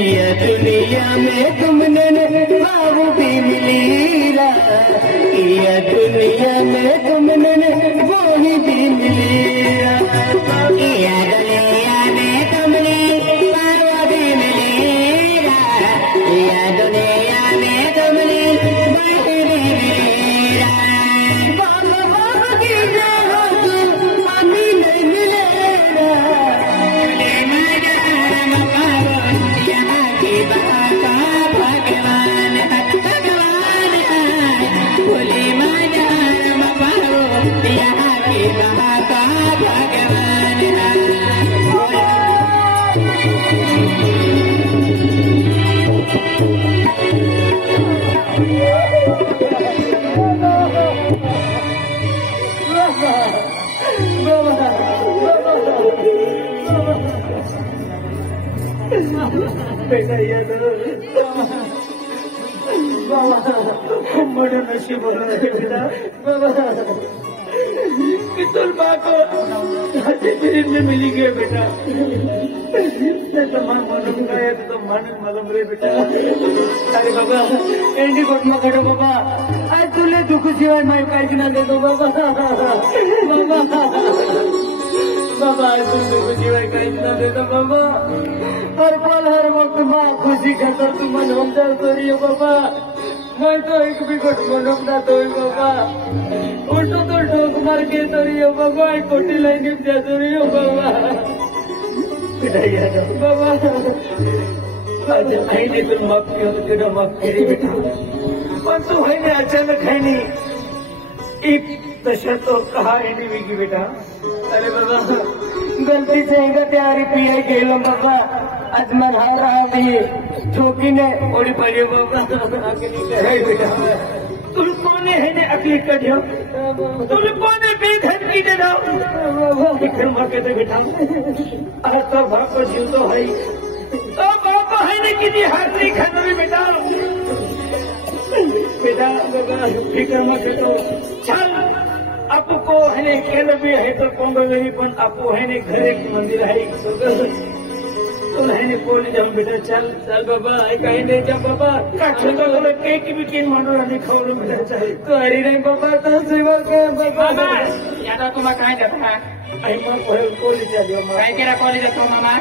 ये दुनिया में तुमने बाबू भी मिलीरा, ये दुनिया में तुमने वही भी मिलीरा, ये दुनिया में तुमने बाबू भी मिलीरा, ये दुनिया में तुमने वही भी मिलीरा। बाबा बाबा की जय हो तुम अभी नहीं मिलेगा, भगवान भगवान बोले मजारम पारो यहाँ के महाका भगवान बेटा ये बाबा बड़ा नसीब हो रहा है बेटा बाबा कितुल माँ को हटे शरीर में मिली गए बेटा तो मन मालूम गया तो मन मालूम रहे बेटा। अरे बाबा एंडी कोट में खड़ो बाबा आज तुले दुख सिवाय मैं काहीच ना दे दो बाबा बाबा आज तुम दुख सिवाय काहीच ना दे दो बाबा हर पल हर वक्त माँ खुशी खातर तुम मन हम जाओ करियो बाबा मैं तो एक भी कुछ मनों ना तो बाबा उल्टो तो ठोक मार के तो रियो बाबा कोटी लाइन में जा तो रियो बाबा पिटाइया बाबा आज आई ने तुम माफ किया तो तेरा माफ करी बेटा पर तो है ने अचानक है नहीं एक दशा तो कहा है नहीं विकी बेटा। अरे बाबा गलती से एक तैयारी पिया गेलो बाबा आज मन हार रहा थी चौकी ने ओड़ी पड़ी बाबा बेटा तुम कोने है ने अकली कढ़ियो तुम कोने बेधन की दे दो फिर मौके तो बेटा आज तो बाप को जीव तो है तो बाप है ने कितनी हाथरी खाना भी बेटा बेटा बाबा फिक्र मत करो चल आपको है ने खेल भी है तो कोंबो नहीं पण आपको है ने घर एक मंदिर है तो है ने कोली जाऊं बेटा चल चल बाबा कहीं नहीं जा बाबा काठे तो बोले केक भी किन मानो नहीं खाओ बेटा चाहिए तो हरी नहीं बाबा तो सेवा के बाबा याद तुम कहाँ जाता है आई माँ कोली चलियो माँ कहीं केरा कोली जाता हूँ मामा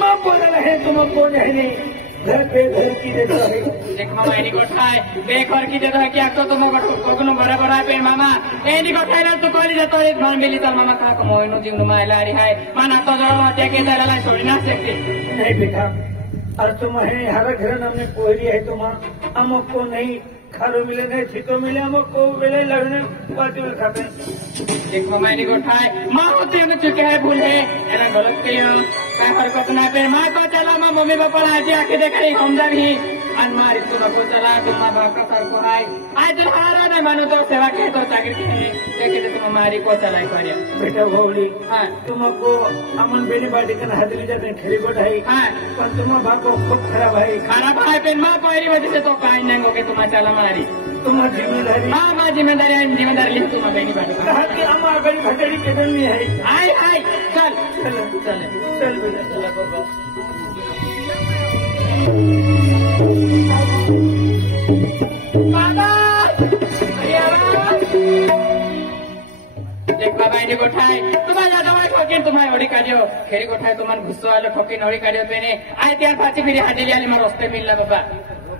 माँ बोला है तुम कौन है नहीं घर पे घर की देता है देख मामा एनी कोठा है बेघर की देता है क्या तो तुम कोगनो बड़ा बड़ा पेड़ मामा एनी कोठा है तो कोली जाता है मन मिली तो मामा कहाँ को मोइनो जीव नुमा लारी है माना तो जरा हत्या के दरला छोड़ी ना सकते नहीं बेटा और तुम है हर घर हमने पोहरी है तुम अमुक को नहीं खारो मिले नहीं छिको मिले अमुक को मिले लगने पार्टी में खाते देख मामा एनी कोठा है माँ होती है चुके है भूल है ऐसा गलत किया को पे माँ को चला माँ मम्मी पापा आज आके देखा हम भी अनमारी तुम को चला तुम माँ बाप का सर को आए आज हारा ना मानो तो सेवा के तो चाकरी के देखे तुम हमारी को चलाई करे बेटा भोली हाँ तुमको अमन बेनी बाटी का हाथ ले जाते खेली को ढाई हाँ पर तुम बाप को खूब खराब है खराब है पेन माँ पहली वजह से तो काइन नहीं होके तुम चला हमारी तुम्हारी जिम्मेदारी हाँ माँ जिम्मेदारी जिम्मेदारी ली तुम बेनी बाटी कहा कि अम्मा बड़ी भटड़ी के दिन में है आए आए चल चल चल चल बेटा चला बाबा देख बाबा इन्हें कोठाए तुम्हारा दवाई ठोकिन तुम्हारी ओड़ी काटियो खेरी कोठाए तुम्हारे गुस्सो वाले ठोकिन ओड़ी काटियो पेने आए त्यार पाची मेरी हाथी लिया मारो रस्ते मिलला बाबा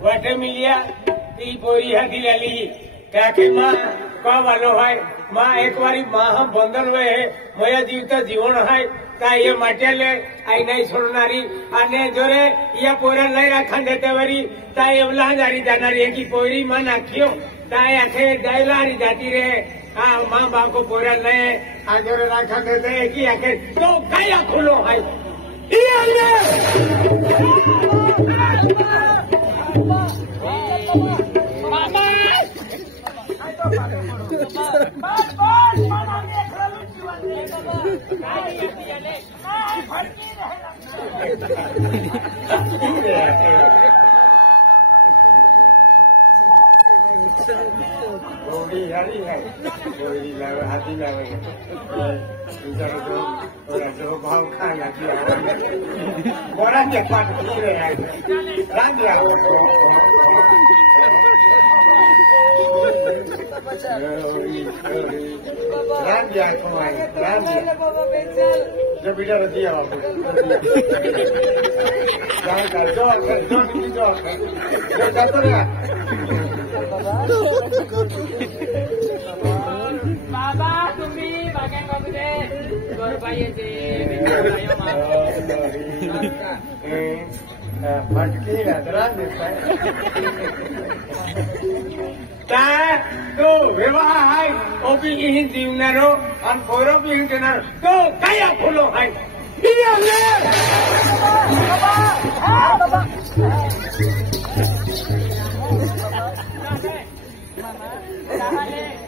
वाटे मिलिया ती बोरी हाथी ली क्या के माँ का वालो है माँ एक बारी माँ हम बंधन हुए है मया जीवता जीवन है ता ये माटेले आई नहीं छोड़नारी अने जोरे ये पोरा नहीं रखन देते वरी ता ये उलांजारी जानारी है कि पोरी माँ नाखियो ता ये आखे जाइलारी जाती रहे हाँ माँ बाप को पोरा नहीं आजोरे रखन देते है कि आखे तो कया खुलो है हाथी orang tu bang kan lagi orang dia kuat kiri kan dia kan dia kemai kan dia jom bicara dia apa jangan kalau jom jatuh ya बाबा तुम्ही बागेत बघते गोरबाईचे विचारायो मारो फटकी रातरात दिसताय काय तो विवाह आहे ओबी ही जीवनारो आणि पोरो बी देणार तो काय फुलो आहे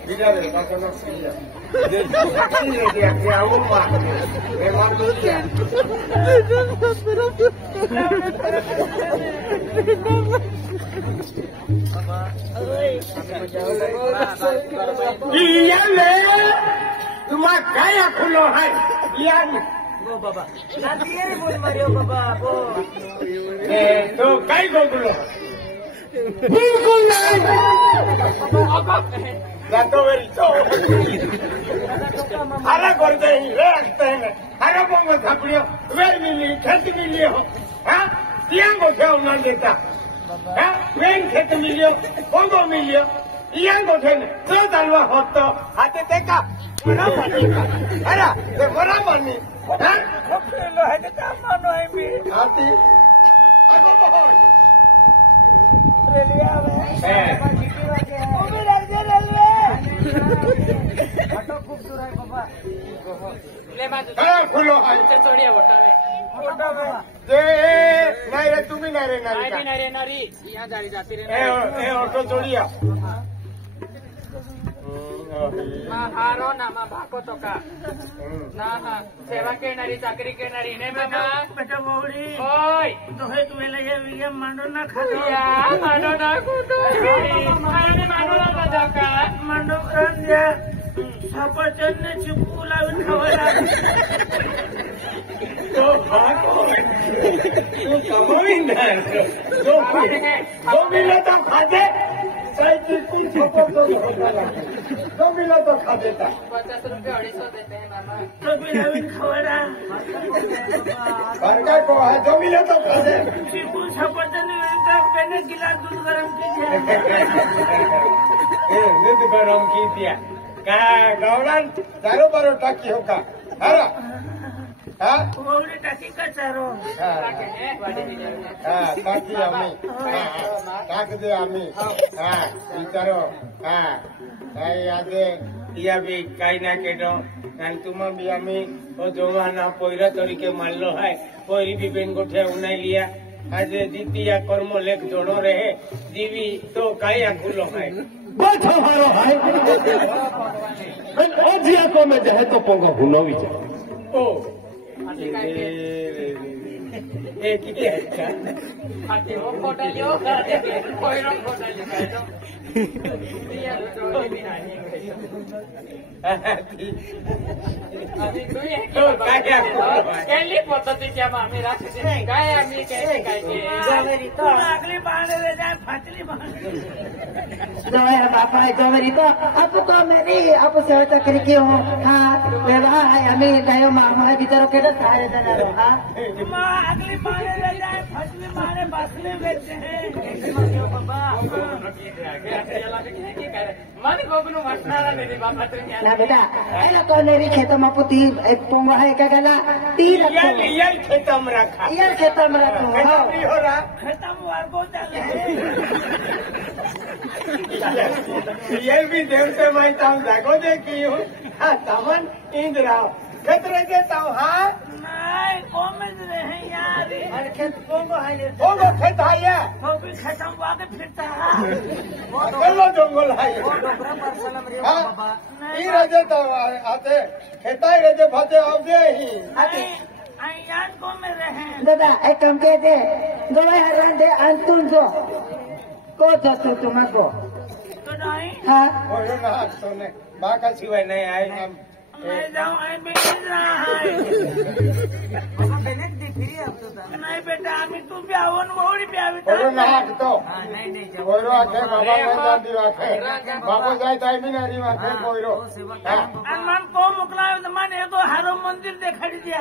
Tidak ada, tak kena siap. Dia rumah, memang tu dia. Dia le, cuma kaya puluhan. Dia ni. गो बाबा nanti ये बोल मारियो बाबा वो तो काय गो बोलो बिल्कुल नहीं जातो वेरी तो हरा करते ही रखते हैं हरा बोंग थापड़ियो वेर मिली खेत मिली हो हां तियांग को छे उना देता हां वेन खेत मिलियो बोंगो मिलियो तियांग को छे तो दालवा होतो हाथे देखा बड़ा पानी का हरा ते बड़ा पानी हां खोपलो है के मानो है मी आती आगो बोल रेलवे आवे ओबे लग जा रेलवे ऑटो खूप दूर आहे बाबा ले माझं अरे फुलो आहे चोडिया वटावे जे नाही रे तुम्ही नाही रे नाही नारी या जारी जाती रे ए ऑटो जोडिया हारो नामा भाको तो का ना ना सेवा करणारी चाकरी करणारी नाही बाबा बेटा मोडी ओय तो हे तुम्ही लगे विया मांडो ना खातो या मांडो ना खातो मांडो ना बजा का मांडो कर द्या सफरचंद चिकू लावून खावायला तो भाको तू कमविंदार तो मिला तो खाते साइकिल की सफरचंद होता तो मिला तो खा देता 50 रुपये 250 देते हैं मामा तो भी लावून खावायला बरका को है तो मिला तो खा दे चिकू सफरचंद का मैंने गिलास दूध गरम कीजिए दूध गरम की दिया का गौरान चारों बारों टाकी होगा हरा हाँ मोड़ी टाकी का चारो टाकी आम्ही टाक दे आम्ही विचारो यादे या भी काही ना केटो आणि तुम्हा भी आम्ही जोवाना पोयरा तरीके मानलो है पोयरी भी बेन गोठे उन्हाई लिया आज दितिया कर्म लेख जोड़ो रहे जीवी तो काही आखुलो है बस हमारो है अजिया को में जहे तो पोंगा हुनो विचार ओ ए किती आहे का आते हो खोटलियो कोयरो खोटलियो काय तो दिया जोडी बिनानी आम्ही तुम्ही केली पद्धती क्या आम्ही राखते काय आम्ही काय जमेरी तो लागली बांधले जाय फाटली बांधले जवाहर बापा है जवाहरी तो आपको मेरी आप सेवा चाकरी की हो हाँ व्यवहार है हमें गयो मामा है भीतर के सारे जना रो हाँ अगली बांधले जाय फाटली मारे बासले बेचते हैं बाबा मन गोबनु मटनारा दे बाबा ना बेटा ऐना कोनेरी खेतों में पुती एक पोंगा है क्या कहना तीन ये खेतों में रखा ये खेतों में रखो नहीं हो रहा खत्म हुआ को चल ये भी देवते मैं ताऊ जागो देखी हूँ हाँ तमन इंद्रा खेतरे देता हूँ हाँ नहीं कोमेज रहे यार अरे खेत पोंगा है ले होगो खेत है ये तो भी खत्म हुआ के फिरता है चलो जंगल है डोबरा पर सलाम रे हाँ बाबा ये रजे तो आते खेताई रजे भाते आवदे ही आई यार को में रहे दादा एक काम के दे जवाहर दे अंतुन जो को तो तुमको तो नहीं हाँ बोलो ना सुने बाका सिवाय नहीं आए हम मैं जाऊं आई मैं नाही बेटा आम्ही तू प्यावं मोहरी प्यावी बोलो ना तो कोयरो आखे बाबा मैदान दी आखे बाबा जाय टाइम नहीं आखे कोयरो आणि मन को मुकला मन येतो हारो मंदिर देखाडी द्या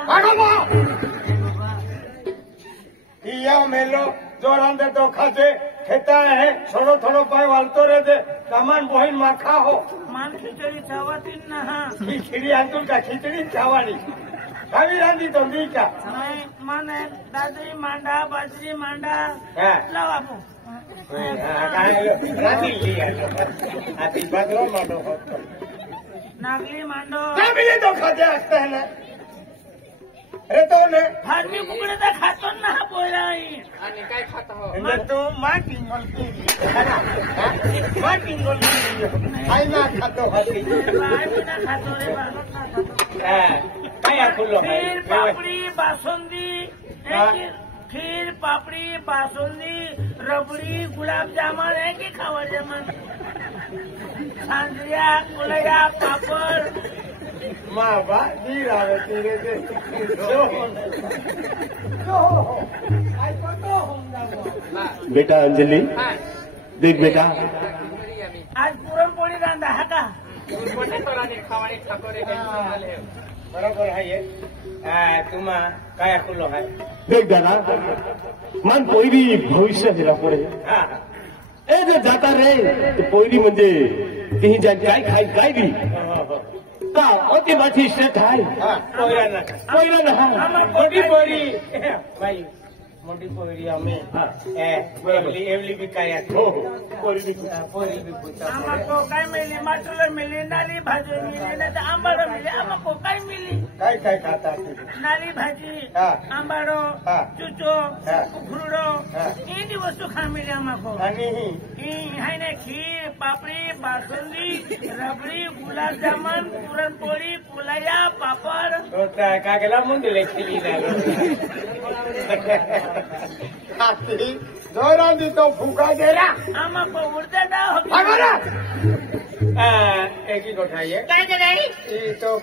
या मेलो जोरान दे तो खाते खेता है थोड़ो थोड़ो पाय वालतो रहे दे सामान बहिन माखा हो मान खिचडी चावातीन ना हा खिचडी अंतुल का खिचडी चावानी खावी रांधी तो दी का नाही मन दादरी मांडा बाजरी मांडा हा. लाव आपू रांधी लिया आती बदलो माडो होतो नागली मांडो मिले तो खाते असते है ना अरे तो ने फार्मी कुकडे तर खातो ना हा पोळाई इंदर तू माटी मोलती माटी मोलती आई ना खातो हाती आम्ही ना खातो रे बालक ना खातो काय खुल्लो खीर पापडी बासुंदी खीर पापडी बासुंदी रबडी गुलाबजामुन है की खावर जामुन सांजरिया कुलया पापड माँ बाप दी रहा तेरे से बेटा अंजली देख बेटा आज पुरणपोळी रांधा हा का बरोबर है ये तुम्हा काय खुल्लो है देख दादा मन पोयरी भविष्य हेला पडे हाँ ए जर जाता रे तो पोयरी म्हणजे तिही जाण काय खाय काय दी का अति बाची शेत आहे हाँ कोयरा ना कोयला ना मोटी पोरी भाई मोटी पोरी हमें एवली भी काय हो पोरी बी पोरी भी पूछा आम्हाला काय मिळली माटुला मिळली नाली भाजी मिळली नाही तर आंबाडो मिळली आम्हाला काय मिळली काय काय खाता नाली भाजी हा. आंबाडो हा. चुचो हा. उखरुडो हा. एनी वस्तू खा मिळली आम्हाला आणि हाय ना खीर पापडी बासुंदी रबडी गुलाबजामुन पुरणपोळी पुलाया पापड काय केला मुंडले खेळी खाती जोरान दी तो फुका गेला आम्हाला उडता डाव एक ही कोठाई है काय करायची ये तो